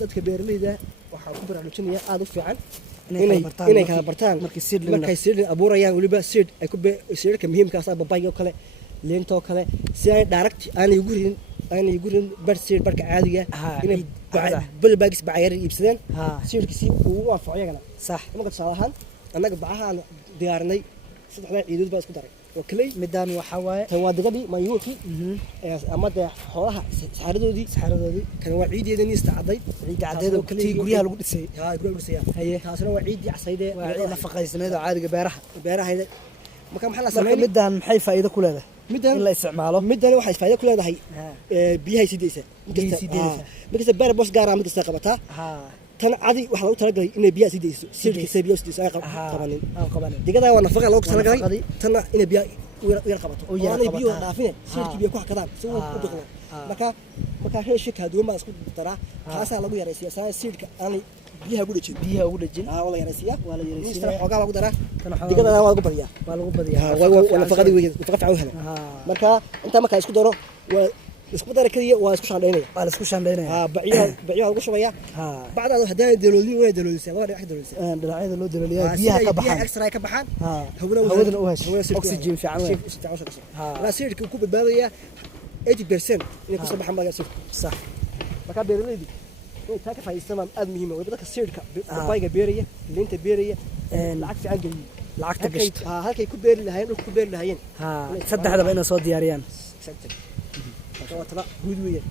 dadka beeraleyda waxaan ku baraarujinayaa aad u fiican inay kala bartaan markay seed abuurayaan waliba seed ay ku seedka muhiimkaas ah babayga kale leento kale si ay direct aanay ugu rin bar seed barka caadiga inay balbaagis bacayar iibsadeen seedkiisi uu anfaco yagana sax marka salahan annaga bacahan diyaarnay saddexda ciidood baa isku daray وكلي مدان وحواي توادقدي ما يوكي أما ده حوالها سحردودي كان وعيد يدني استعدي عيد عدد وكلي يقوليها لو قلت سي يقول لك سي هي كاسنا وعيد عصيده نفقه سنه عادي بارح هذا ما كان محل سنه مدان محي فائده كل هذا مدان لا استعماله مدان waxay faa'iido ku leedahay biyaha sidaysa midka beer boos gaar ah mid istaqabata tan adi waxa lagu talagalay inay biyaha sidayso sirkiisa biyaha sidayso ay qabanin digada waa nafaqa lagu talagalay tan inay biyaha yar qabato oo aanay biyo dhaafin sirki biyo ku hakadaan si uu u dhaqmo marka heeshika duuma isku dara kaasa lagu yareysiyaa sirka aanay biyaha ugu dhajin wala yareysiyaa xogaa lagu dara digada waa lagu badiyaa waa nafaqadii weeyaan nafaqa fiican hela marka inta marka isku daro isku dara kaliya waa isku shaandheynaya baciyo lagu shubaya bacda hadaa daloolin way daloolisa waa dhinacyada loo dalooliyaa biyaha ka baxaan hawada u hesho oxygen fiican la sirka ku badbaadaya 80% inay ku soo baxaan baa sax marka beeraleydu way taa ka faa'iideystaan aad muhiim ah dadka sirka bayga beeraya leenta beeraya lacag fiican geliyo lacagta gashta halkay ku beeri lahaayeen saddexdaba inay soo diyaariyaan وترى جود ويا